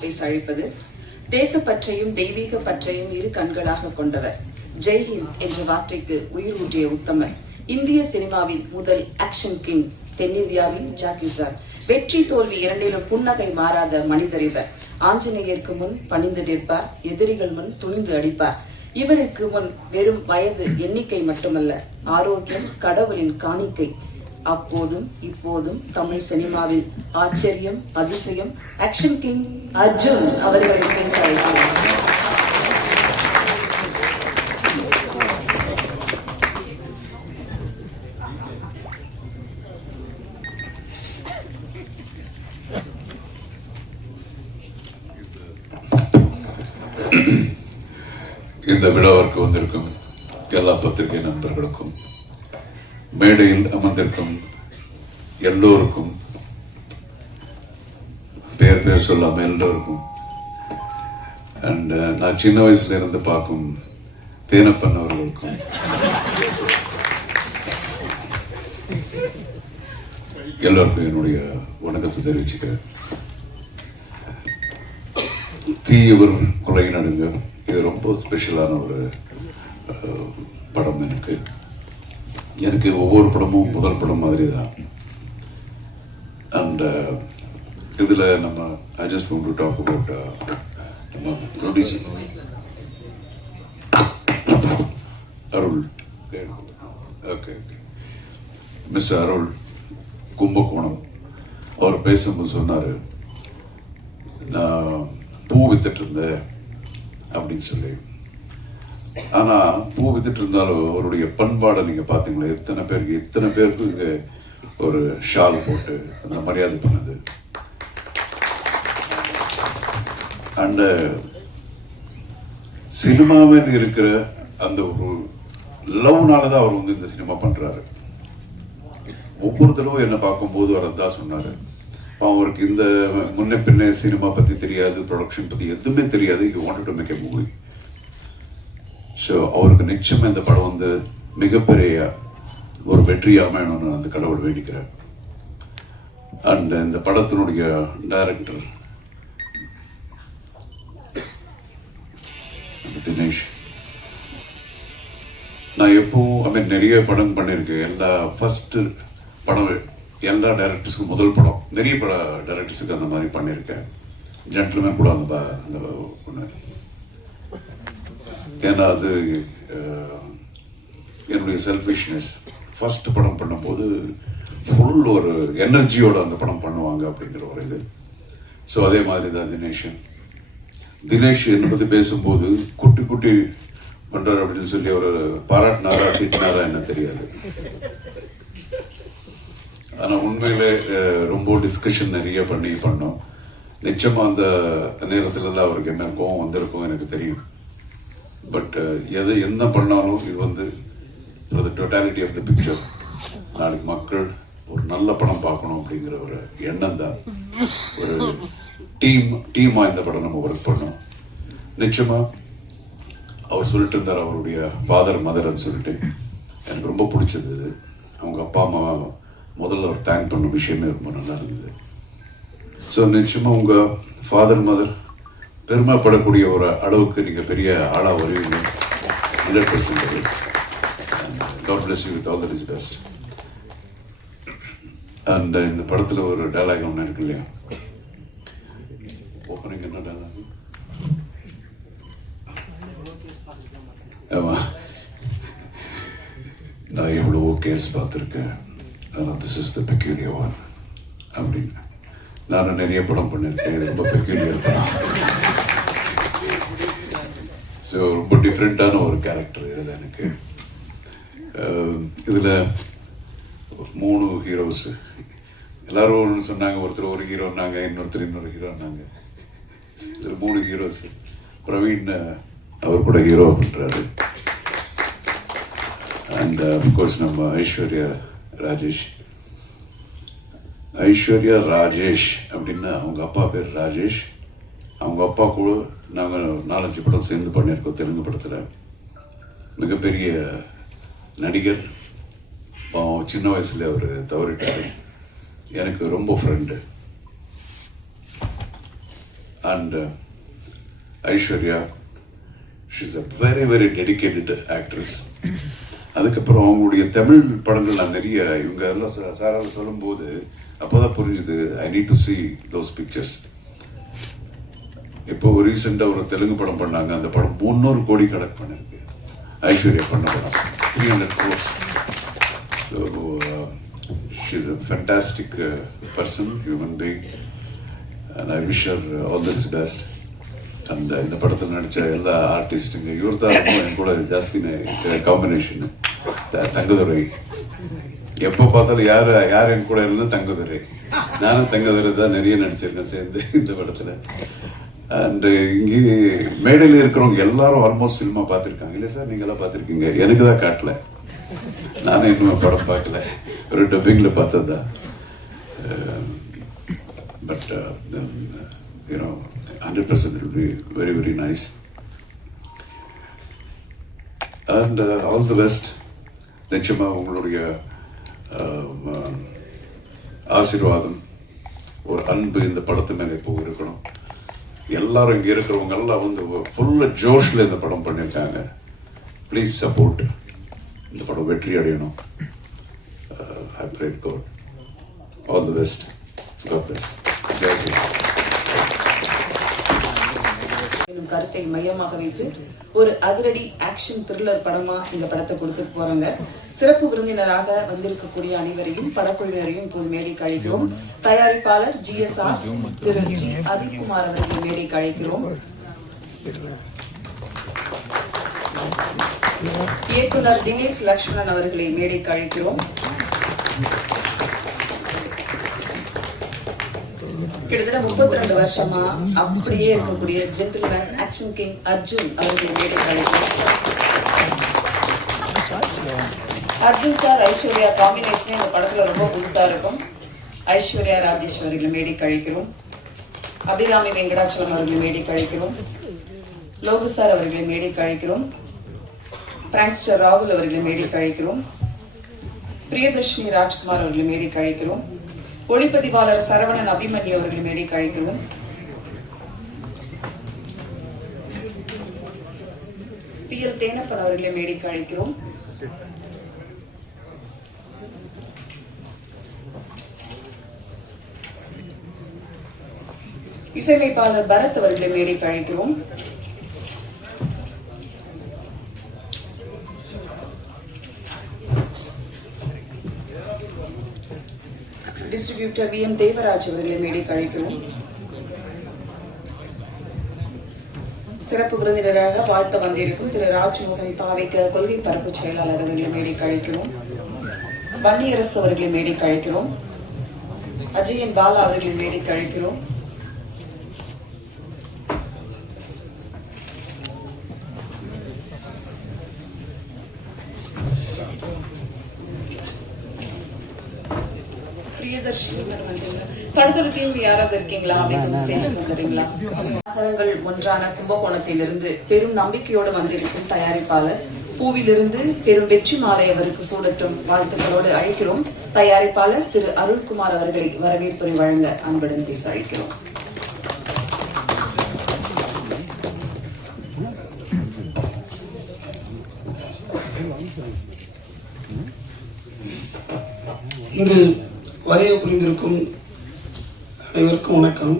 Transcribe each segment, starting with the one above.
பேச அழைப்பது தேசப்பற்றையும் தெய்வீக பற்றையும் இரு கண்களாக கொண்டவர். ஜெய்ஹிந்த் என்ற வார்த்தைக்கு உயிர் ஊற்றிய உத்தமர் இந்திய சினிமாவின் முதல் ஆக்ஷன் கிங் தென்னிந்தியாவின் ஜாக்கி சார். வெற்றி தோல்வி இரண்டிலும் புன்னகை மாறாத மனிதர் இவர். ஆஞ்சநேயருக்கு முன் பணிந்து நிற்பார் எதிரிகள் முன் துணிந்து அடிப்பார். இவருக்கு முன் வெறும் வயது எண்ணிக்கை மட்டுமல்ல ஆரோக்கியம் கடவுளின் காணிக்கை அப்போதும் இப்போதும் தமிழ் சினிமாவில் ஆச்சரியம் அதிசயம் ஆக்ஷன் கிங் அர்ஜுன் அவர்களை பேச அழைக்கிறேன். இந்த விழாவிற்கு வந்திருக்கும் எல்லா பத்திரிகை நண்பர்களுக்கும் மேடையில் அமர்ந்திருக்கும் எல்லோருக்கும் பேர் பேர் சொல்லாம எல்லோருக்கும். அண்ட் uh, நான் சின்ன வயசுல இருந்து பார்க்கும் தேனப்பன் அவர்களுக்கும். எல்லோருக்கும் என்னுடைய வணக்கத்தை தெரிவிச்சுக்கிறேன். தீயவர் கொலை நடுங்க இது ரொம்ப ஸ்பெஷலான ஒரு uh, படம் எனக்கு. எனக்கு ஒவ்வொரு படமும் முதல் படம் மாதிரி தான் அண்ட் uh, இதில் நம்ம I just want to talk about நம்ம producer Arul. Okay okay mister Arul Kumbakonam. அவர் பேசும்போது சொன்னார் நான் பூ வித்துட்டு இருந்தேன் அப்படின்னு சொல்லி. ஆனா பூ வித்துட்டு இருந்தாலும் அவருடைய பண்பாடை நீங்க பாத்தீங்களா எத்தனை பேருக்கு எத்தனை பேருக்கு இங்க ஒரு ஷால் போட்டு அந்த மரியாதை பண்ணுது? அண்ட் சினிமாவில் இருக்கிற அந்த ஒரு லவ்னால தான் அவர் வந்து இந்த சினிமா பண்றாரு. ஒவ்வொரு தடவை என்னை பார்க்கும்போது அவர் தான் சொன்னாரு. அவருக்கு இந்த முன்ன பின்ன சினிமா பத்தி தெரியாது ப்ரொடக்ஷன் பத்தி எதுவுமே தெரியாது. You want to make a movie so அவருக்கு நிச்சயமாக இந்த படம் வந்து மிகப்பெரிய ஒரு வெற்றியாக அமையணும்னு அந்த கடவுள் வேண்டிக்கிறேன் அண்ட் இந்த படத்தினுடைய டைரக்டர் தினேஷ். நான் எப்போ ஐ மீன் நிறைய படம் பண்ணியிருக்கேன். எல்லா ஃபஸ்ட்டு படம் எல்லா டைரக்டர்ஸுக்கும் முதல் படம். நிறைய பட டைரக்டர்ஸுக்கு அந்த மாதிரி பண்ணியிருக்கேன். ஜென்டில்மேன் கூட அந்த அந்த ஒன்று ஏன்னா அது என்னுடைய செல்ஃபிஷ்னஸ் ஃபர்ஸ்ட் படம் பண்ணும்போது ஃபுல் ஒரு எனர்ஜியோட அந்த படம் பண்ணுவாங்க அப்படிங்கிற ஒரு இது. ஸோ அதே மாதிரி தான் தினேஷன் தினேஷ் என்னை பற்றி பேசும்போது குட்டி குட்டி பண்றாரு அப்படின்னு சொல்லி அவர் பாராட்டினாரா திட்டினாரா என்ன தெரியாது. ஆனால் உண்மையிலே ரொம்ப டிஸ்கஷன் நிறைய பண்ணி பண்ணோம். நிச்சயமாக அந்த நேரத்துலலாம் அவருக்கு என்ன கோவம் வந்திருக்கும் எனக்கு தெரியும். பட் uh, எது என்ன பண்ணாலும் இது வந்து the totality of the picture நாளைக்கு மக்கள் ஒரு நல்ல படம் பார்க்கணும் அப்படிங்கிற ஒரு எண்ணம் தான். ஒரு டீம் டீமாக இந்த படம் நம்ம ஒர்க் பண்ணோம். நிச்சயமா அவர் சொல்லிட்டு இருந்தார் அவருடைய ஃபாதர் மதர்ன்னு சொல்லிட்டு. எனக்கு ரொம்ப பிடிச்சது அவங்க அப்பா அம்மா முதல்ல அவர் தேங்க் பண்ண விஷயமே ரொம்ப நல்லா இருந்தது. ஸோ நிச்சயமா உங்கள் ஃபாதர் மதர் பெருமைப்படக்கூடிய ஒரு அளவுக்கு நீங்கள் பெரிய ஆளாக வருவீங்க. Hundred percent god bless you with all that is best and இந்த படத்தில் ஒரு டைலாக் ஒன்று இருக்கு இல்லையா? ஓப்பனிங் என்ன டைலாக் ஆமாம் நான் எவ்வளவோ கேஸ் பார்த்துருக்கேன். ஆனால் this is the peculiar one அப்படின்னு. நான் நிறைய படம் பண்ணியிருக்கேன் இது ரொம்ப பெக்யூலியர் படம். ஸோ ரொம்ப டிஃப்ரெண்ட்டான ஒரு கேரக்டர் இதில் எனக்கு. Um, இதில் மூணு ஹீரோஸ் எல்லாரும் ஒன்று சொன்னாங்க ஒருத்தர் ஒரு ஹீரோன்னாங்க இன்னொருத்தர் இன்னொரு ஹீரோன்னாங்க இதில் மூணு ஹீரோஸ் பிரவீன் அவர் கூட ஹீரோ அப்படின்றாரு அண்ட் அஃப்கோர்ஸ் நம்ம ஐஸ்வர்யா ராஜேஷ். ஐஸ்வர்யா ராஜேஷ் அப்படின்னா அவங்க அப்பா பேர் ராஜேஷ். அவங்க அப்பா கூட நாங்கள் நாலஞ்சு படம் சேர்ந்து பண்ணியிருக்கோம் தெலுங்கு படத்தில். மிகப்பெரிய நடிகர் சின்ன வயசுல அவர் தவறிட்டார். எனக்கு ரொம்ப friend and Aishwarya she's a very very dedicated actress அதுக்கப்புறம் அவங்களுடைய தமிழ் படங்கள் நான் நிறைய இவங்க எல்லாம் சாரால் சொல்லும்போது அப்போ தான் புரிஞ்சுது I need to see those pictures இப்போ ரீசெண்டாக ஒரு தெலுங்கு படம் பண்ணாங்க அந்த படம் முந்நூறு கோடி கலெக்ட் பண்ணிருக்கு. ஐஸ்வர்யா பண்ண படம். Three hundred crores so she's a fantastic person human being and I wish her all this best and இந்த படத்தில் நடித்த எல்லா ஆர்டிஸ்ட்டுங்க இவர் தான் ரொம்ப என் கூட ஜாஸ்தி காம்பினேஷன் தங்கதுரை. எப்போ பார்த்தாலும் யார் யார் என் கூட இருந்தால் தங்கதுரை. நானும் தங்கதுரை தான் நிறைய நடிச்சிருக்கேன் சேர்ந்து இந்த படத்தில். அண்டு uh, இங்கே மேடையில் இருக்கிறவங்க எல்லாரும் ஆல்மோஸ்ட் சினிமா பார்த்துருக்காங்க. இல்லை சார் நீங்களாம் பார்த்துருக்கீங்க. எனக்கு தான் காட்டல. நானும் இன்னும் படம் பார்க்கல. ஒரு டப்பிங்கில் பார்த்தது? தான் uh, but uh, then, uh, you know, 100% it will be very, very nice. And uh, all the best. நிச்சயமா உங்களுடைய uh, ஆசீர்வாதம் ஒரு அன்பு இந்த படத்து மேலே இப்போ இருக்கணும் எல்லாரும் இங்கே இருக்கிறவங்க எல்லாம் வந்து ஃபுல்ல ஜோஷில் இந்த படம் பண்ணியிருக்காங்க. ப்ளீஸ் சப்போர்ட் இந்த படம் வெற்றி அடையணும். I got all the best God bless. கருத்தை மையமாக வைத்து ஒரு அதிரடி ஆக்ஷன் த்ரில்லர் படமா இந்த படத்தை கொடுத்துட்டு போறாங்க. சிறப்பு விருந்தினராக வந்திருக்கக்கூடிய அனைவரையும் படக்குழுவினரையும் இப்போது மேடைக்கு அழைக்கிறோம். தயாரிப்பாளர் ஜி எஸ் ஆர் திரு ஜி அருண்குமார் அவர்களை மேடைக்கு அழைக்கிறோம். இயக்குனர் தினேஷ் லக்ஷ்மணன் அவர்களை மேடைக்கு அழைக்கிறோம். கிட்டத்தட்ட முப்பத்தி ரெண்டு வருஷமா அப்படியே இருக்கக்கூடிய ஜென்டில்மேன் ஆக்ஷன் கிங் அர்ஜுன் அவர்கள் மேடைக்கு அர்ஜுன் சார் ஐஸ்வர்யா காம்பினேஷனே இந்த படத்துல ரொம்ப புதுசா இருக்கும். ஐஸ்வர்யா ராஜேஷ் அவர்களை மேடைக்கு கழிக்கிறோம். அபிராமி வெங்கடாச்சலம் அவர்களை மேடைக்கு கழிக்கிறோம். லோகு சார் அவர்களை மேடைக்கு கழிக்கிறோம். பிராங்ஸ்டர் ராகுல் அவர்களை மேடி கழிக்கிறோம். பிரியதர்ஷினி ராஜ்குமார் அவர்களை மேடி கழிக்கிறோம். ஒளிப்பதிவாளர் சரவணன் அபிமன்யு அவர்களை மேடைக்கு அழைக்கிறோம். பி எல் தேனப்பன் அவர்களை மேடைக்கு அழைக்கிறோம். இசையமைப்பாளர் பரத் அவர்களை மேடைக்கு அழைக்கிறோம். டிஸ்ட்ரிபியூட்டர் வி எம் தேவராஜ் அவர்களை மேடைக்கு அழைக்கிறோம். சிறப்பு விருந்தினராக வாழ்த்த வந்திருக்கும் திரு ராஜ்மோகன் தாவிக்க கொள்கை பரப்பு செயலாளர் அவர்களை மேடைக்கு அழைக்கிறோம். வன்னியரசு அவர்களை மேடைக்கு அழைக்கிறோம். அஜயன் பாலா அவர்களை மேடைக்கு அழைக்கிறோம் பிரியதர்ஷினி படத்தோட டீம் யாராவது இருக்கீங்களா? அப்படின்னு ஸ்டேஜ் வந்துறீங்களா நகரங்கள் ஒன்றான கும்பகோணத்திலிருந்து பெரும் நம்பிக்கையோடு வந்திருக்கும் தயாரிப்பாளர். பூவிலிருந்து பெரும் வெற்றி மாலை அவருக்கு சூடட்டும் வாழ்த்துக்களோடு அழைக்கிறோம். தயாரிப்பாளர் திரு அருள்குமார் அவர்களை வரவேற்புரை வழங்க அன்புடன் பேச அழைக்கிறோம் இங்கு வரைய புரிந்திருக்கும் அனைவருக்கும் வணக்கம்.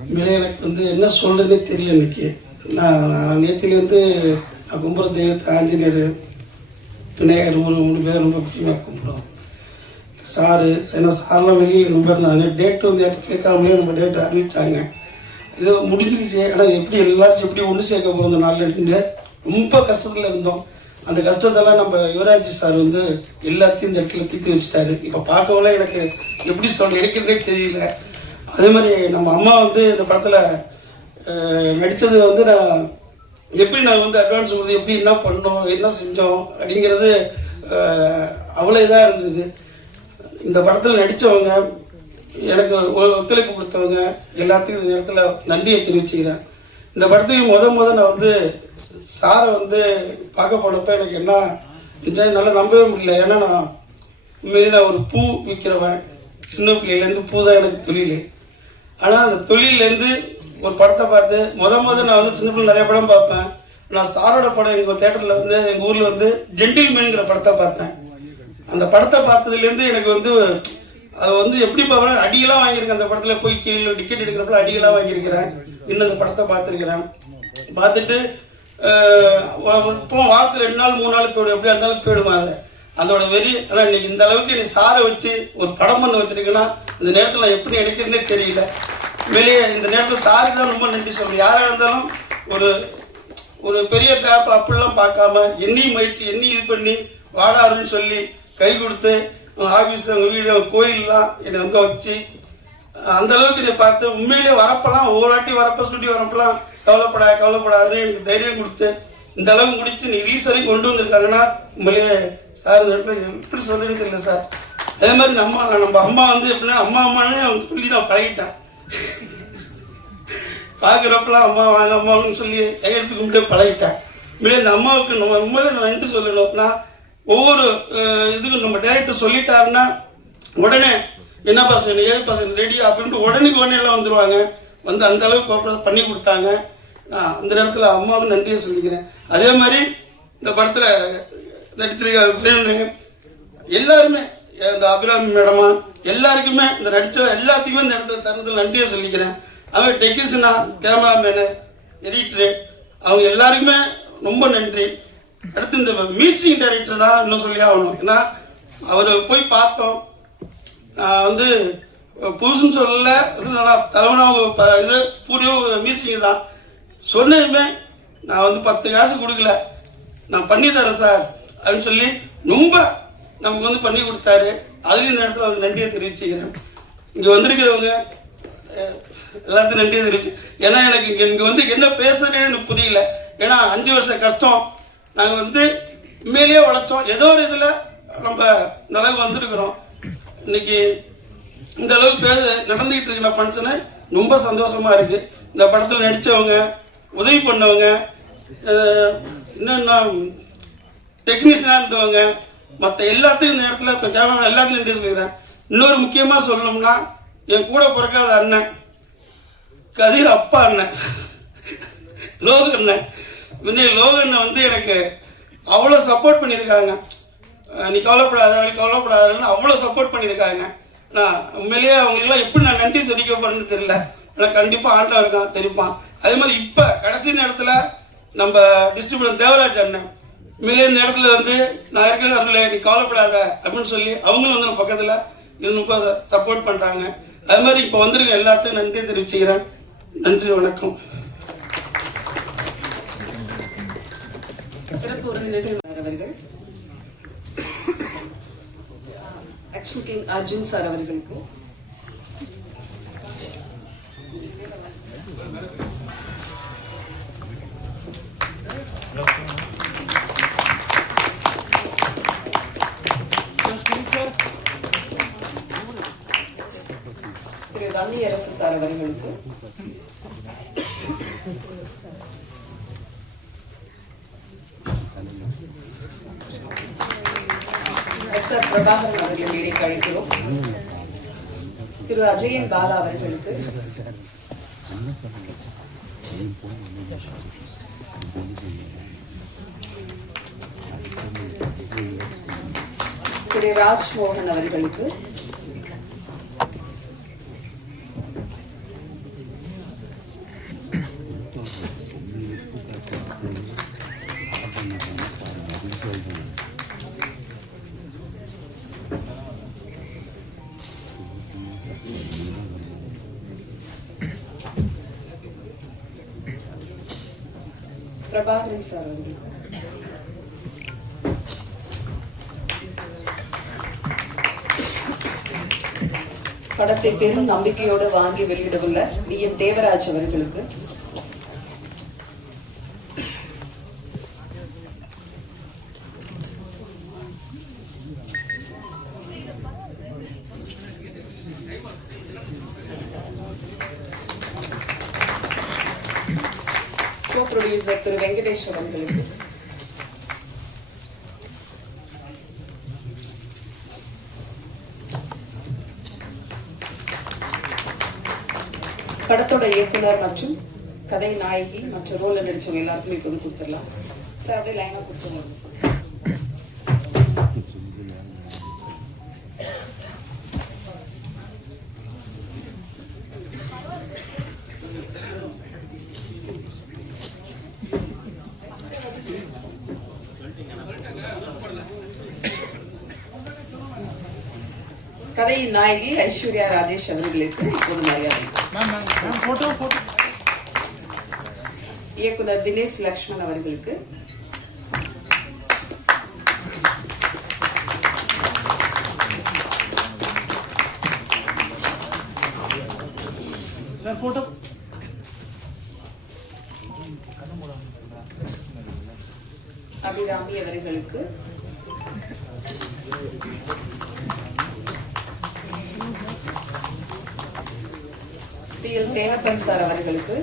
உண்மையிலே எனக்கு வந்து என்ன சொல்றதுனே தெரியல இன்னைக்கு. நான் நான் நேற்றுலேருந்து நான் கும்புற தெய்வத்தை ஆஞ்சநேயர் விநாயகர் மூணு மூணு பேர் ரொம்ப பிரியமாக கும்பிடுவோம். சாரு ஏன்னா சார்லாம் வெளியில் ரொம்ப இருந்தாங்க. டேட் வந்து யாரும் கேட்காமலே நம்ம டேட் அறிவிச்சாங்க. இது முடிஞ்சிருச்சு. ஆனால் எப்படி எல்லாரும் எப்படி ஒன்று சேர்க்க போகிறோம் இந்த நாளில் ரொம்ப கஷ்டத்தில் இருந்தோம். அந்த கஷ்டத்தெல்லாம் நம்ம யுவராஜ் சார் வந்து எல்லாத்தையும் இந்த இடத்துல தீர்த்து வச்சுட்டாரு. இப்போ பார்க்கவெல்லாம் எனக்கு எப்படி சொல்ல எடுக்கிறதே தெரியல. அதே மாதிரி நம்ம அம்மா வந்து இந்த படத்தில் நடித்தது வந்து நான் எப்படி நான் வந்து அட்வான்ஸ் கொடுத்து எப்படி என்ன பண்ணோம் என்ன செஞ்சோம் அப்படிங்கிறது அவ்வளோ இதாக இருந்தது. இந்த படத்தில் நடித்தவங்க எனக்கு ஒத்துழைப்பு கொடுத்தவங்க எல்லாத்துக்கும் இந்த நேரத்தில் நன்றியை தெரிவிச்சுக்கிறேன். இந்த படத்துக்கு முத முத நான் வந்து சாரை வந்து பார்க்க போனப்போ எனக்கு என்ன இருந்துச்சு, என்னால நம்பவே முடியல. ஏன்னா நான் உண்மையிலே நான் ஒரு பூ விற்கிறவன் சின்ன பிள்ளையிலேருந்து பூ தான் எனக்கு தொழில். ஆனால் அந்த தொழிலேருந்து ஒரு படத்தை பார்த்து முத முத நான் வந்து சின்ன பிள்ளை நிறைய படம் பார்ப்பேன். நான் சாரோட படம் எங்கள் தேட்டரில் வந்து எங்கள் ஊரில் வந்து ஜென்டில்மேனுங்கிற படத்தை பார்த்தேன். அந்த படத்தை பார்த்ததுலேருந்து எனக்கு வந்து அது வந்து எப்படி பார்ப்பேன் அடியெல்லாம் வாங்கியிருக்கேன். அந்த படத்தில் போய் கீழே டிக்கெட் எடுக்கிறப்பல அடியெல்லாம் வாங்கியிருக்கிறேன். இன்னும் அந்த படத்தை பார்த்துருக்கிறேன். பார்த்துட்டு இப்போ வாரத்தில் ரெண்டு நாள் மூணு நாள் போயிடும். எப்படியா இருந்தாலும் போயிடுமா அதை. அதோட வெறி ஆனால் இன்னைக்கு இந்த அளவுக்கு நீ சாரை வச்சு ஒரு படம் பண்ண வச்சுருக்கேன்னா இந்த நேரத்தில் நான் எப்படி நினைக்கிறேனே தெரியல. வெளியே இந்த நேரத்தில் சாருக்கு தான் ரொம்ப நன்றி சொல்கிறேன் யாராக இருந்தாலும் ஒரு ஒரு பெரிய தேப்பை அப்படிலாம் பார்க்காம என்னையும் முயற்சி எண்ணி இது பண்ணி வாடாருன்னு சொல்லி கை கொடுத்து ஆஃபீஸ் அவங்க வீடு அவங்க கோயிலெலாம் என்னை வந்து வச்சு அந்த அளவுக்கு என்னை பார்த்து உண்மையிலே வரப்பெல்லாம் ஒவ்வொரு வாட்டி வரப்ப சுட்டி வரப்பெல்லாம் கவலைப்படாத கவலைப்படாதுன்னு எனக்கு தைரியம் கொடுத்து இந்த அளவு முடிச்சு நீ ரிலீஸ் வரைக்கும் கொண்டு வந்திருக்காங்கன்னா உண்மையிலேயே சார் இந்த இடத்துல எப்படி சொல்லுன்னு தெரியல சார். அதே மாதிரி நம்ம நம்ம அம்மா வந்து எப்படின்னா அம்மா அம்மானே அவங்க சொல்லி நான் பழகிட்டேன். பார்க்குறப்பெல்லாம் அம்மா வாங்க அம்மான்னு சொல்லி கையெழுத்து கும்பிட்டு பழகிட்டேன். உண்மையிலே இந்த அம்மாவுக்கு நம்ம உண்மையிலே நான் வந்துட்டு சொல்லணும் அப்படின்னா ஒவ்வொரு இதுக்கும் நம்ம டேரக்டர் சொல்லிட்டாருன்னா உடனே என்ன பசங்க ஏது பசங்க ரெடி அப்படின்ட்டு உடனே உடனே எல்லாம் வந்துருவாங்க. வந்து அந்த அளவுக்கு கோஆப்ரேட் பண்ணி கொடுத்தாங்க. நான் அந்த நேரத்தில் அம்மாவும் நன்றியை சொல்லிக்கிறேன். அதே மாதிரி இந்த படத்தில் நடிச்சிருக்க எல்லாருமே இந்த அபிராமி மேடமா எல்லாருக்குமே இந்த நடித்த எல்லாத்துக்குமே இந்த இடத்துல தருணத்தில் நன்றியை சொல்லிக்கிறேன். அவன் டெக்னீஷியனா கேமராமேனு எடிட்டரு அவங்க எல்லாருக்குமே ரொம்ப நன்றி. அடுத்து இந்த மியூசிக் டைரக்டர் தான் இன்னும் சொல்லி ஆகணும். ஏன்னா அவரை போய் பார்த்தோம். நான் வந்து புதுசுன்னு சொல்லலை நல்லா தலைவனா அவங்க இது பூர்வம் மியூசிக் தான். சொன்னதுமே நான் வந்து பத்து காசு கொடுக்கல. நான் பண்ணி தரேன் சார் அப்படின்னு சொல்லி ரொம்ப நமக்கு வந்து பண்ணி கொடுத்தாரு. அதுக்கு இந்த இடத்துல அவருக்கு நன்றியை தெரிவிச்சுக்கிறேன். இங்கே வந்திருக்கிறவங்க எல்லாத்தையும் நன்றியை தெரிவிச்சு ஏன்னா எனக்கு இங்கே இங்கே வந்து என்ன பேசுகிறேன்னு எனக்கு புரியல. ஏன்னா அஞ்சு வருஷம் கஷ்டம். நாங்கள் வந்து உண்மையிலேயே உழைச்சோம். ஏதோ ஒரு இதில் நம்ம இந்த அளவுக்கு வந்திருக்கிறோம். இன்னைக்கு இந்த அளவுக்கு பேர் நடந்துகிட்டு இருக்கிற ஃபங்க்ஷனு ரொம்ப சந்தோஷமா இருக்கு. இந்த படத்தில் நடித்தவங்க உதவி பண்ணவங்க அஹ், இன்னும் டெக்னீஷியனாக இருந்தவங்க மற்ற எல்லாத்தையும் இந்த இடத்துல இப்போ கேமரா எல்லாத்தையும் நன்றி சொல்லிக்கிறேன் இன்னொரு முக்கியமாக சொல்லணும்னா என் கூட பிறக்காத அண்ணன் கதிர் அப்பா அண்ணன் லோக அண்ணன். முன்னே லோக அண்ணன் வந்து எனக்கு அவ்வளோ சப்போர்ட் பண்ணியிருக்காங்க. நீ கவலைப்படாத கவலைப்படாதன்னு அவ்வளோ சப்போர்ட் பண்ணியிருக்காங்க. நான் உண்மையிலேயே அவங்களுக்குலாம் எப்படி நான் நன்றி தெரிவிக்க போறேன்னு தெரியல. ஆனால் கண்டிப்பாக ஆண்டவர் தான் தெரிப்பான். அதே மாதிரி இப்போ கடைசி நேரத்தில் நம்ம டிஸ்ட்ரிபியூட்டர் தேவராஜ் அண்ணன் மிக இந்த இடத்துல வந்து நான் இருக்கிறது அருளே நீ கவலைப்படாத அப்படின்னு சொல்லி அவங்களும் வந்து நம்ம பக்கத்தில் இன்னும் ரொம்ப சப்போர்ட் பண்ணுறாங்க அது மாதிரி இப்போ வந்திருக்க எல்லாத்துக்கும் நன்றி தெரிவிச்சுக்கிறேன். நன்றி வணக்கம். சிறப்பு விருந்தினர்கள் அவர்கள். ஆக்ஷன் கிங் அர்ஜுன் சார் அவர்களுக்கு. அரசு எஸ் ஆர் பிரபாகரன் அவர்களை மேடைக்கு கழிக்கிறோம் திரு அஜயன் பாலா அவர்களுக்கு. திரு ராஜ்மோகன் அவர்களுக்கு. பிரபாகரன் சார் அவர்களுக்கு படத்தை பெரும் நம்பிக்கையோடு வாங்கி வெளியிடவுள்ள வி எம் தேவராஜ் அவர்களுக்கு கோ ப்ரொடியூசர் திரு வெங்கடேஷ் அவர்களுக்கு படத்தோட இயக்குனர் மற்றும் கதை நாயகி மற்ற ரோல்ல நடிச்சவங்க எல்லாருக்குமே இப்போது கொடுத்துடலாம். சார் அப்படியே லைனாக கொடுத்துருவாங்க கதையின் நாயகி ஐஸ்வர்யா ராஜேஷ் அவர்களுக்கு இப்போது மரியாதை. இயக்குனர் தினேஷ் லக்ஷ்மண் அவர்களுக்கு. அபிராமி அவர்களுக்கு. பி எல் தேவப்பன் சார் அவர்களுக்கு.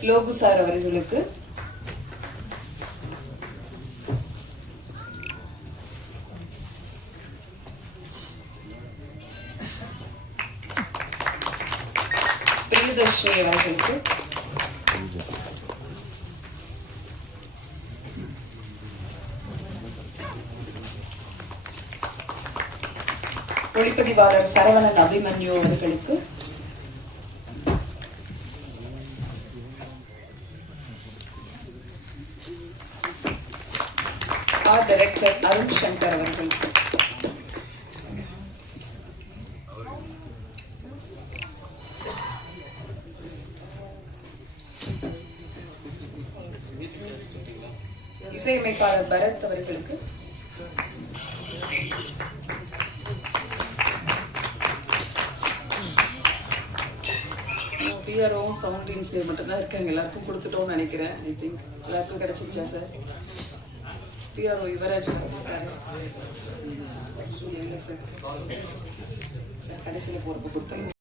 லோகு சார் அவர்களுக்கு. பிரியதர்ஷினி அவர்களுக்கு. ஒளிப்பதிவாளர் சரவணன் அபிமன்யு அவர்களுக்கு. ஆர் டைரக்டர் அருண் சங்கர் அவர்களுக்கு இசையமைப்பாளர் பரத் அவர்களுக்கு. பிஆர்ஓவும் சவுண்ட் இன்ஜினியர் மட்டும்தான் இருக்காங்க. எல்லாருக்கும் கொடுத்துட்டோம்னு நினைக்கிறேன். ஐ திங்க் எல்லாருக்கும் கிடைச்சிருச்சா சார் பிஆர்ஓ யுவராஜ் இருக்காரு. இல்லை சார் சார் கடைசியில் போகிறப்ப கொடுத்தாங்க